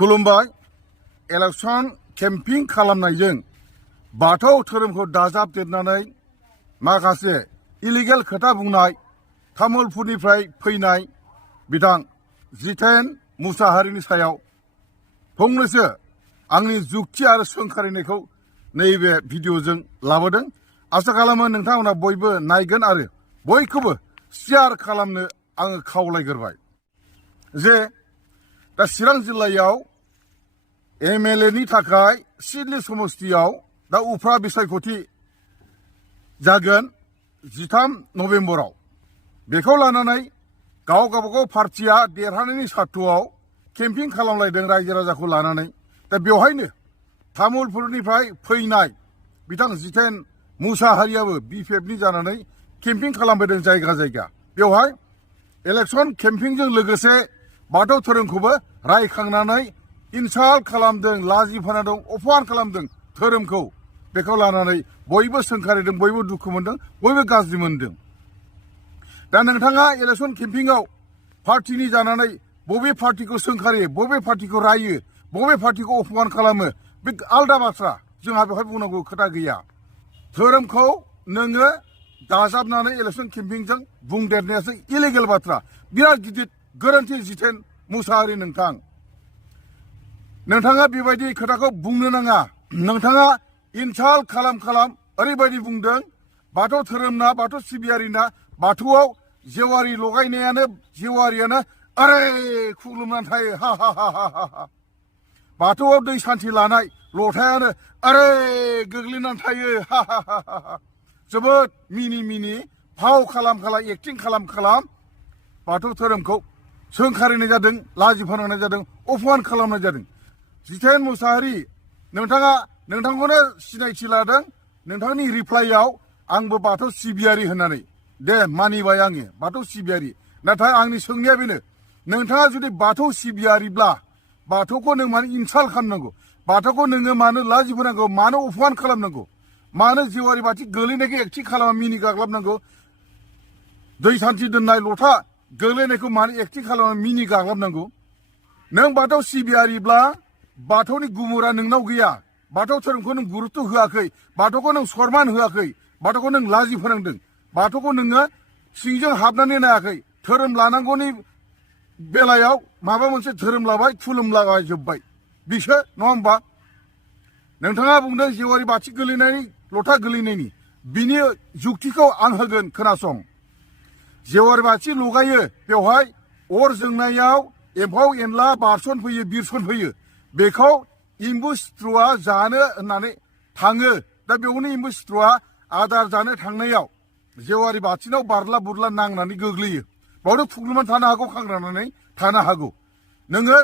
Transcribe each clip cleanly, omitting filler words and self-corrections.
खुलुमबाय election camping खालामनायजों बाथौ धोरोमखौ दाजाबदेरनानै माखासे इलिगेल खोथा बुंनाय तामुलपुरनिफ्राय फैनाय बिथां जितेन मुसाहारिनि सायाव फंनैसो आंनि जुक्ति आरो सोंखारिनायखौ नैबे भिडिअजों लाबोदों। आसा खालामो नोंथांमोना बयबो नायगोन आरो बयखौबो शेयार खालामनो आङो खावलायग्रोबाय जे दा चिरां जिल्लायाव एमएलए नि थाखाय सिडली समस्तियाव दा उफ्रा बिसायख'थि जागोन 13 नभेम्बराव। बेखौ लानानै गावबागाव पार्टिया देरहानायनि सार्थआव केम्पिं खालामलायदों रायजो राजाखौ लानानै। दा बेवहायनो तामुलपुरनिफ्राय फैनाय बिथां जितेन मुसाहारियाबो बिपिएफनि जानानै केम्पिं खालामफैदों जायगा जायगा। बेवहाय इलेक्शन केम्पिंजों लोगोसे बाथौ धोरोमखौबो रायखांनानै इनसाल्ट खालामदों, लाजि फोनांदों, अपमान खालामदों धोरोमखौ। बेखौ लानानै बयबो सोंखारिदों, बयबो दुखु मोनदों, बयबो गाज्रि मोनदों। दा नोंथाङा इलेक्शन केम्पिंआव पार्टिनि जानानै बबे पार्टिखौ सोंखारियो, बबे पार्टिखौ रायो, बबे पार्टिखौ अपमान खालामो, बे आलदा बाथ्रा। जोंहा बेवहाय बुंनांगौ खोथा गैया। धोरोमखौ नोङो दाजाबनानै इलेक्शन केम्पिंजों बुंदेरनायासो इलिगेल बाथ्रा। बिराद गिदिर गोरोन्थि जितेन मुसाहारि नोंथाङा बेबायदि खोथाखौ बुंनो नाङा। नोंथाङा इनसाल्ट खालाम ओरैबायदि बुंदों बाथौ धोरोमना, बाथौ सिबियारिना बाथौआव जेवारि लगायनायानो जेवारियानो ओरै खुग्लुबनानै थायो, हा हा हा हा हा। बाथौआव दै सान्थि लानाय लथायानो ओरै गोग्लैनानै थायो, हा हा हा हा। जोबोद मिनि फाव खालाम एक्टिं खालाम बाथौ धोरोमखौ सोंखारिनाय जादों, लाजि फोनांनाय जादों, अपमान खालामनाय जादों। जितेन मुसाहारि नोंथांखौनो सिनायथि लादों नोंथांनि रिप्लाइयाव आंबो बाथौ सिबियारि होननानै। दे मानिबाय आङो बाथौ सिबियारि। नाथाय आंनि सोंनाया बेनो, नोंथाङा जुदि बाथौ सिबियारिब्ला बाथौखौ नों मानो इनसाल्ट खालामनांगौ? बाथौखौ नोङो मानो लाजि फोनांगौ? मानो अपमान खालामनांगौ? मानो जेवारि बाथि गोलैनायखौ एक्टिं खालामा मिनि गाग्लाबनांगौ? दै सान्थि दोननाय लथा गोग्लैनायखौ मानो एक्टिं खालामा मिनि गाग्लाबनांगौ? नों बाथौ सिबियारिब्ला बाथौनि गुमुरा नोंनाव गैया। बाथौ धोरोमखौ नों गुरुत्व होआखै, बाथौखौ नों सनमान होआखै, बाथौखौ नों लाजि फोनांदों, बाथौखौ नोङो सिंजों हाबनानै नायाखै। धोरोम लानांगौनि बेलायाव माबा मोनसे धोरोम लाबाय, थुलुमलाबाय जोब्बाय बिसो, नङा होमबा? नोंथाङा बुंदों जेवारि बाथि गोलैनायनि, लथा गोलैनायनि। बिनि जुक्तिखौ आं होगोन, खोनासं। जेवारि बाथि लगायो, बेवहाय अर जोंनायाव एम्फौ एनला बिरसन फैयो। बेखौ एम्बु सिथ्रुआ जानो होननानै थाङो। दा बेयावनो एम्बु सिथ्रुआ आदार जानो थांनायाव जेवारि बाथिनाव बारला बुरला नांनानै गोग्लैयो। बावनो खुग्लुबनानै थानो हागौ, खांग्रानानै थानो हागौ। नोङो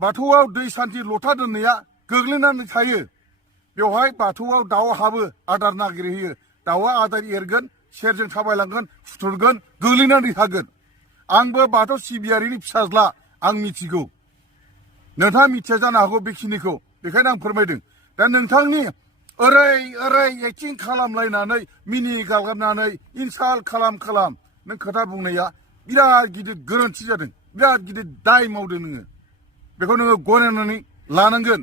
बाथौआव दै सान्थि लथा दोननाया गोग्लैनानै थायो। बेवहाय बाथौआव दाउ हाबो, आदार नागिरहैयो। दाउआ आदार एरगोन, सेरजों थाबायलांगोन, फुथुरगोन, गोग्लैनानै थागोन। आंबो बाथौ सिबियारिनि फिसाज्ला, आं मिथिगौ। नोंथाङा मिथिया जानो हागौ बेखिनिखौ, बेखायनो आं फोरमायदों। दा नोंथांनि ओरै एक्टिं खालामलायनानै मिनि गाग्लाबनानै इनसाल्ट खालाम नों खोथा बुंनाया बिराद गिदिर गोरोन्थि जादों, बिराद गिदिर दाय मावदों नोङो। बेखौ नोङो गनायनानै लानांगोन।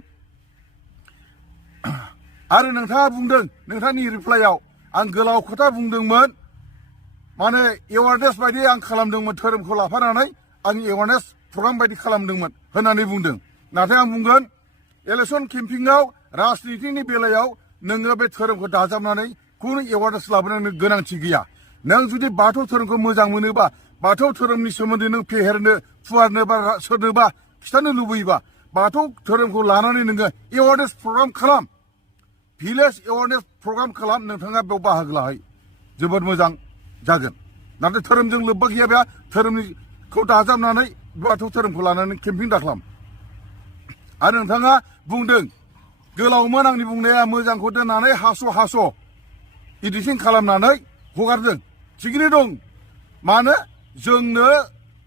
आरो नोंथाङा बुंदों नोंथांनि रिप्लाइयाव आं गोलाव खोथा बुंदोंमोन, माने एवारनेस बायदि आं खालामदोंमोन, धोरोमखौ लाफानानै आंनि एवारनेस प्रग्राम बायदि खालामदोंमोन होननानै बुंदों। नाथाय आं बुंगोन इलेक्शन केम्पिंआव राजनितिनि बेलायाव नोङो बे धोरोमखौ दाजाबनानै खुनु एवारनेस लाबोनो गोनांथि गैया। नों जुदि बाथौ धोरोमखौ मोजां मोनोबा, बाथौ धोरोमनि सोमोन्दै नों फेहेरनो, फुवारनो बा सोरनोबा खिथानो लुबैयोबा बाथौ धोरोमखौ लानानै नोङो एवारनेस प्रग्राम खालाम, भिलेज एवारनेस प्रग्राम खालाम। नोंथाङा बेयाव बाहागो लाहै, जोबोद मोजां जागोन। नाथाय धोरोमजों लोब्बा गैयाबा धोरोमनिखौ दाजाबनानै बाथौ धोरोमखौ लानानै केम्पिं दाखालाम। आरो नोंथाङा बुंदों गोलावमोन आंनि बुंनाया, मोजांखौ दोननानै हास' इडिटिं खालामनानै हगारदों। थिगैनो दं। मानो जोंनो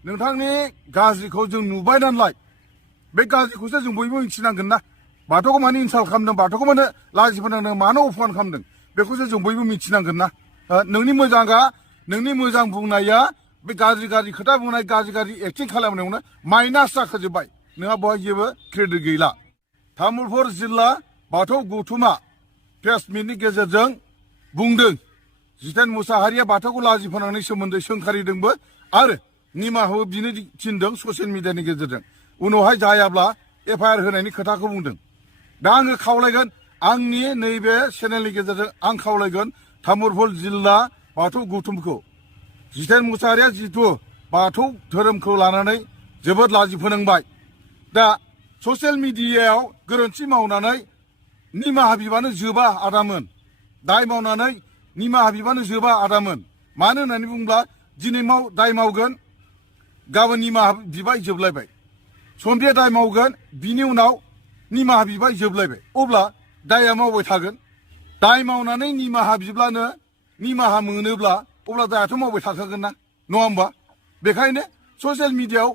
नोंथांनि गाज्रिखौ जों नुबाय नालाय, बे गाज्रिखौसो जों बयबो मिथिनांगोन ना। बाथौखौ मानो इनसाल्ट खालामदों, बाथौखौ मानो लाजि फोनांदों, मानो अपमान खालामदों, बेखौसो जों बयबो मिथिनांगोन ना। नोंनि मोजां बुंनाया बे गाज्रि खोथा बुंनाय, गाज्रि एक्टिं खालामनायावनो माइनास जाखोजोब्बाय। नोंहा बहाय जेबो क्रेडिट गैला तामुलपुर जिल्ला बाथौ गौथुमा प्रेस मिटनि गेजेरजों बुंदों जितेन मुसाहारिया बाथौखौ लाजि फोनांनायनि सोमोन्दै सोंखारिदोंबो आरो निमाहाबो बिनो थिनदों ससियेल मिडियानि गेजेरजों उनावहाय जायाब्ला एफआइआर होनायनि खोथाखौ बुंदों दा आङो खावलायगोन आंनि नैबे चेनेलनि गेजेरजों आं खावलायगोन तामुलपुर जिल्ला बाथौ गौथुमखौ जितेन मुसाहारिया जिथु बाथौ धोरोमखौ लानानै जोबोद लाजि फोनांबाय दा ससियेल मिडियायाव गोरोन्थि मावनानै निमाहा बिबानो जोबा आदामोन दाय मावनानै निमाहा बिबानो जोबा आदामोन मानो होननानै बुङोब्ला दिनै दाय मावगोन गाबोन निमाहा बिबाय जोबलायबाय समफे दाय मावगोन बिनि उनाव निमाहा बिबाय जोबलायबाय अब्ला दाया मावबाय थागोन दाय मावनानै निमाहा बिब्लानो निमाहा मोनोब्ला अब्ला दायाथ' मावबाय थाखागोन ना नङा होमबा बेखायनो ससियेल मिडियायाव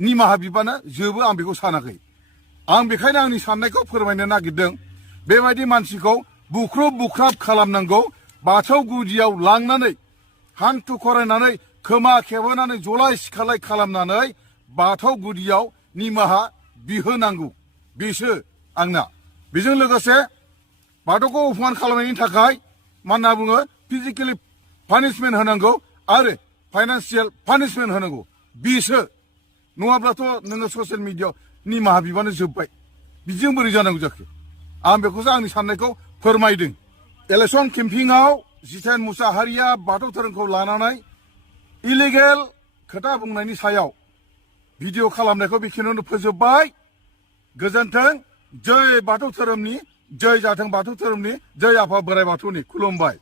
निमाहा बिबानो जोबो आं बेखौ सानाखै आं बेखायनो आंनि साननायखौ फोरमायनो नागिरदों बेबायदि मानसिखौ बुख्रुब बुख्राब खालामनांगौ बाथौ गुदियाव लांनानै हान्थु खरायनानै खोमा खेबहोनानै जलाय सिखालाय खालामनानै बाथौ गुदियाव निमाहा बिहोनांगौ बेसो आंना बेजों लोगोसे बाथौखौ अपमान खालामनायनि थाखाय मा होनना बुङो फिजिकेलि पानिशमेन्ट होनांगौ आरो फाइनान्सियेल पानिशमेन्ट होनांगौ बेसो नङाब्लाथ' नोङो ससियेल मिडियायाव निमाहा बिबानो जोब्बाय बिदिजों बोरै जानांगौ जाखो आं बेखौसो आंनि साननायखौ फोरमायदों इलेक्सन केम्पिंआव जितेन मुसाहारिया बाथौ धोरोमखौ लानानै इलिगेल खोथा बुंनायनि सायाव भिडिअ खालामनायखौ बेखिनियावनो फोजोबबाय गोजोन्थों जय बाथौ धोरोमनि जय जाथों बाथौ धोरोमनि जय आफा बोराइ बाथौनि खुलुमबाय।